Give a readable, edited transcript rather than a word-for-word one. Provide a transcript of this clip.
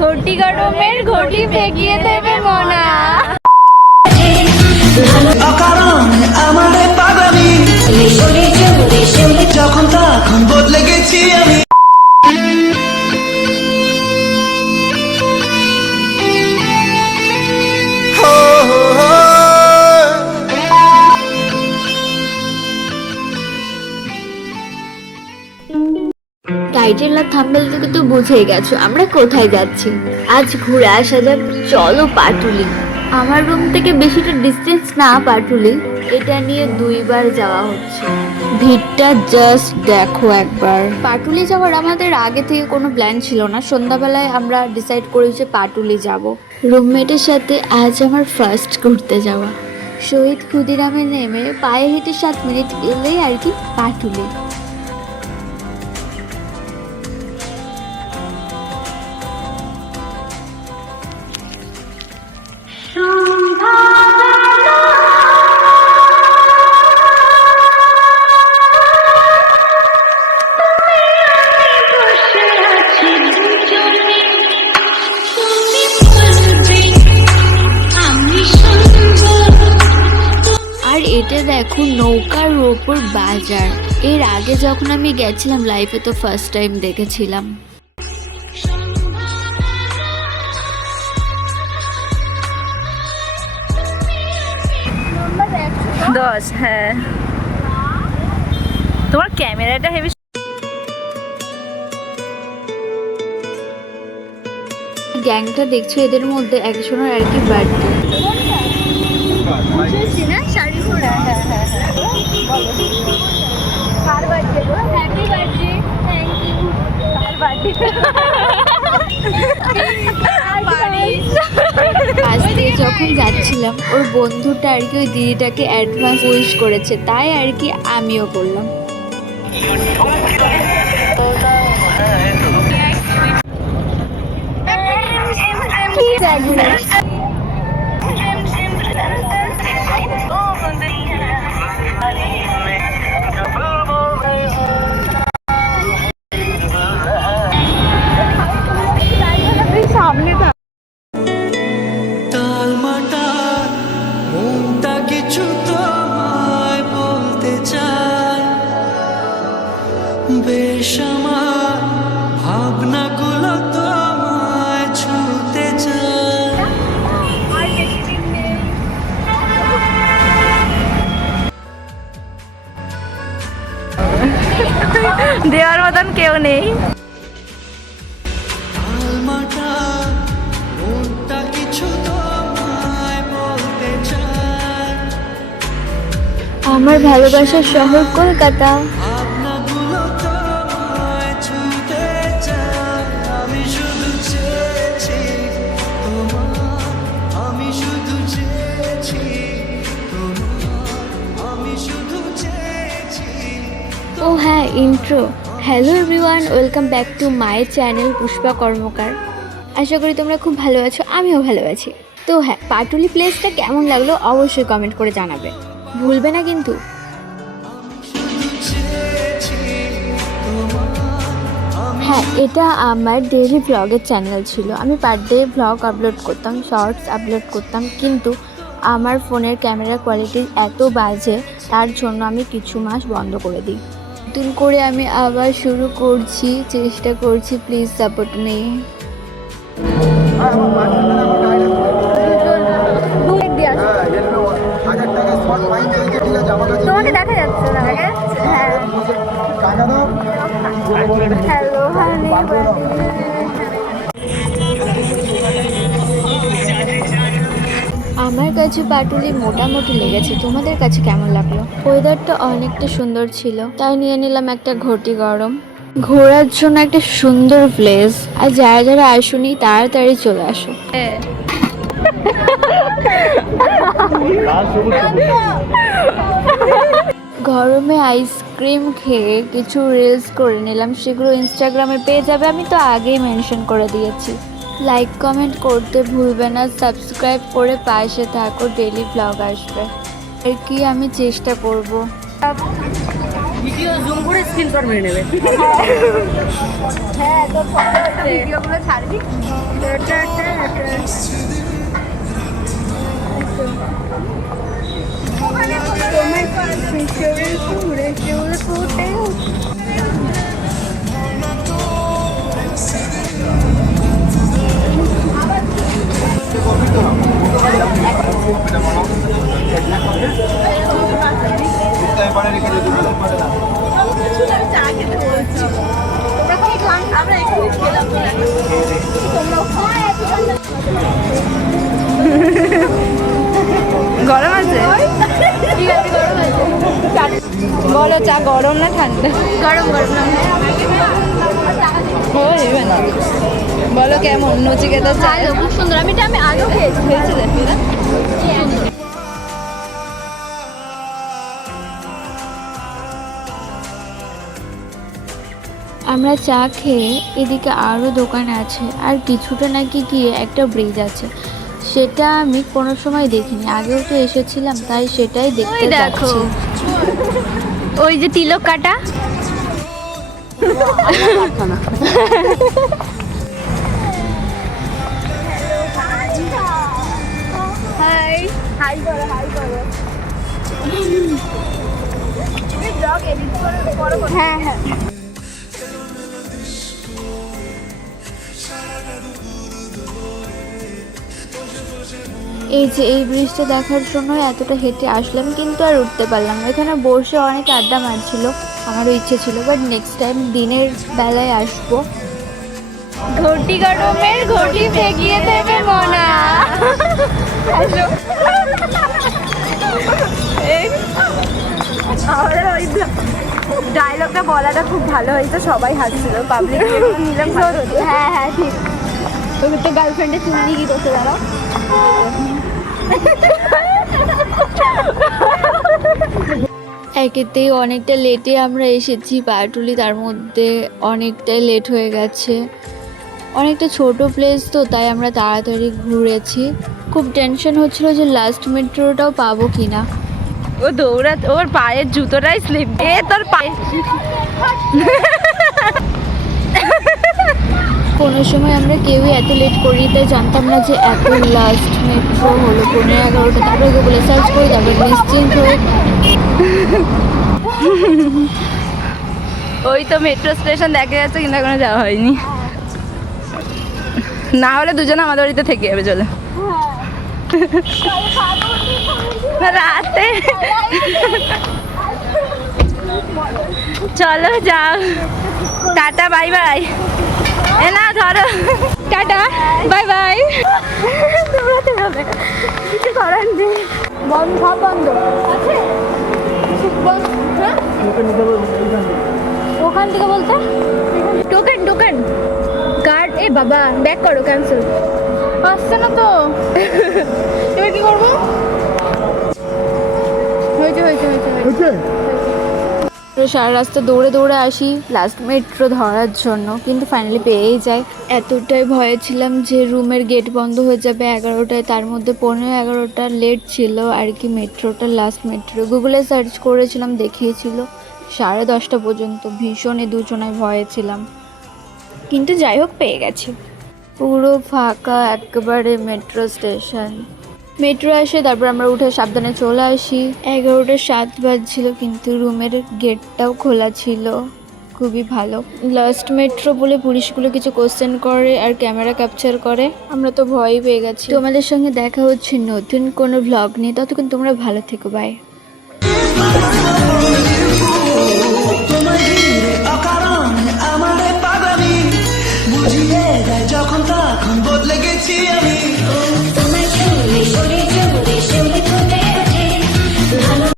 ঘটি গরমের ঘটি ফেকিয়ে দেবে মনা। যখন তখন বদলে গেছি আমি। টাইটেল আর থাম্বনেল থেকে তো বুঝেই গেছো আমরা কোথায় যাচ্ছি। আজ ঘুরে আসা যাক, চলো পাটুলি। আমার রুম থেকে বেশিটা ডিস্টেন্স না পাটুলি, এটা নিয়ে 2 বার যাওয়া হচ্ছে। ভিড়টা জাস্ট দেখো একবার। পাটুলি যাওয়ার আমাদের আগে থেকে কোনো প্ল্যান ছিল না, সন্ধ্যাবেলায় আমরা ডিসাইড করেছি পাটুলি যাব। রুমমেটের সাথে আজ আমার ফার্স্ট ঘুরতে যাওয়া। শহীদ ক্ষুদিরামে নেমে পায়ে হেঁটে 7 মিনিট গেলেই আর কি পাটুলি। আর এটা দেখো নৌকার ওপর বাজার। এর আগে যখন আমি গেছিলাম লাইফে তো ফার্স্ট টাইম দেখেছিলাম। 10। হ্যাঁ, তোমার ক্যামেরাটা হেভি। গ্যাংটা দেখছো, এদের মধ্যে একজনের আর কি বার্থডে। পাশ দিয়ে যখন যাচ্ছিলাম ওর বন্ধুটা আর কি ওই দিদিটাকে অ্যাডভান্স উইশ করেছে, তাই আর কি আমিও করলাম। বেশ আমার ভাবনাগুলো তোমায় ছুতে চায়। দেওয়ার মতন কেউ নেই। আমার ভালোবাসার শহর কলকাতা। ও হ্যাঁ, intro. Hello everyone, welcome back to my channel Pushpa Karmakar. আশা করি তোমরা খুব ভালো আছো, আমিও ভালো আছি। তো হ্যাঁ, পাটুলি প্লেসটা কেমন লাগলো অবশ্যই কমেন্ট করে জানাবে, ভুলবে না কিন্তু। হ্যাঁ, এটা আমার ডেইলি ভ্লগের চ্যানেল ছিল। আমি পার ডে ভ্লগ আপলোড করতাম, শর্টস আপলোড করতাম, কিন্তু আমার ফোনের ক্যামেরা কোয়ালিটি এত বাজে, তার জন্য আমি কিছু মাস বন্ধ করে দিই। নতুন করে আমি আবার শুরু করছি, চেষ্টা করছি, প্লিজ সাপোর্ট মি। তোমাকে দেখা যাচ্ছে না। হ্যাঁ, হ্যালো হানি। আমার কাছে পাটুলি মোটামুটি লেগেছে, তোমাদের কাছে কেমন লাগলো? ওয়েদারটা অনেকটা সুন্দর ছিল, তাই নিয়ে নিলাম একটা ঘটি গরম। ঘোরার জন্য একটা সুন্দর প্লেস, আর যারা যারা আসুনি তাড়াতাড়ি চলে আসো। গরমে আইসক্রিম খেয়ে কিছু রিলস করে নিলাম, সেগুলো ইনস্টাগ্রামে পেয়ে যাবে, আমি তো আগেই মেনশন করে দিয়েছি। লাইক কমেন্ট করতে ভুলবে না, সাবস্ক্রাইব করে পাশে থাকো, ডেইলি ব্লগ আসবে আর কি, আমি চেষ্টা করব। ভিডিও জুম করে স্ক্রিনশট মেরে নেবে। হ্যাঁ, তো ভিডিওগুলো ছাড়বি। ওখানে তোমার পাশে চড়ে ঘুরে চলে ফুটে গরম আছে বলো চা গরম না ঠান্ডা গরম গরম না ও এবার না বলো কেমন নচিকেতা চা ভালো, খুব সুন্দর। আমি আগেও খেয়েছি। খেয়েছি দেখি না আমরা চা খেয়ে এদিকে আরও দোকান আছে, আর কিছুটা নাকি গিয়ে একটা ব্রিজ আছে, সেটা আমি কোনো সময় দেখিনি, আগেও তো এসেছিলাম, তাই সেটাই দেখতে যাচ্ছি। ওই যে তিলক কাটা হাই হাই করো হাই করো হ্যাঁ হ্যাঁ এই যে এই ব্রিজটা দেখার জন্য এতটা হেঁটে আসলাম, কিন্তু আর উঠতে পারলাম না। এখানে বসে অনেক আড্ডা মারছিল, আমারও ইচ্ছে ছিল, বাট নেক্সট টাইম দিনের বেলায় আসবো। ঘটি গরমের ঘটি ফেকিয়ে দেবে মনা ডায়লগটা বলাটা খুব ভালো হয়েছে, সবাই হাসছিল, পাবলিক নিলাম হ্যাঁ হ্যাঁ ঠিক তোকে তো গার্লফ্রেন্ডের চুমনি কি করতে দাঁড়াও একেতেই অনেকটা লেটে আমরা এসেছি পাটুলি, তার মধ্যে অনেকটাই লেট হয়ে গেছে। অনেকটা ছোট প্লেস তো, তাই আমরা তাড়াতাড়ি ঘুরেছি। খুব টেনশন হচ্ছিল যে লাস্ট মেট্রোটাও পাবো কিনা। ও দৌড়া ওর পায়ের জুতোটাই স্লিপ এ তোর পায়ে কোনো সময় আমরা কেউই এত লেট করি, তাই জানতাম না যে এত লাস্ট মেট্রো হলো 15-11টা। তারপরে গুগলে সার্চ করে তারপরে নিশ্চিন্ত হয়ে ওই তো মেট্রো স্টেশন দেখা যাচ্ছে, কিন্তু এখনো যাওয়া হয়নি। না হলে দুজনে আমাদের বাড়িতে থেকে যাবে, চলে রাতে চলো যাও, টাটা বাই বাই। এ না ধরো, টাটা বাই বাই। দৌড়াতে হবে, কিছু করার নেই, বন্ধ সব বন্ধ আছে। ওখান থেকে বলতে টোকেন টোকেন কার্ড। এ বাবা ব্যাক করো, ক্যান্সেল আসছে না তো। এবার কি করবো? হয়েছে হয়েছে হয়েছে হয়েছে। সারা রাস্তা দৌড়ে দৌড়ে আসি লাস্ট মেট্রো ধরার জন্য, কিন্তু ফাইনালি পেয়েই যাই। এতটাই ভয়ে ছিলাম যে রুমের গেট বন্ধ হয়ে যাবে 11টায়, তার মধ্যে 15-11টা লেট ছিল আর কি মেট্রোটা, লাস্ট মেট্রো। গুগলে সার্চ করেছিলাম, দেখিয়েছিল 10:30 পর্যন্ত। ভীষণই দুজনায় ভয়ে ছিলাম, কিন্তু যাই হোক পেয়ে গেছি। পুরো ফাঁকা একেবারে মেট্রো স্টেশন। মেট্রো আসে, তারপর আমরা উঠে সাবধানে চলে আসি। 11:07 বাজছিল, কিন্তু রুমের গেটটাও খোলা ছিল। খুবই ভালো। লাস্ট মেট্রো বলে পুলিশগুলো কিছু কোশ্চেন করে আর ক্যামেরা ক্যাপচার করে, আমরা তো ভয়ই পেয়ে গেছি। তোমাদের সঙ্গে দেখা হচ্ছে নতুন কোনো ভ্লগ নিয়ে, ততক্ষণ তোমরা ভালো থেকো, বাই। তোমায় ঘিরে অকারণে আমারে পাগলামি বুঝিয়ে দেয় যখন তখন বদলে গেছি আমি।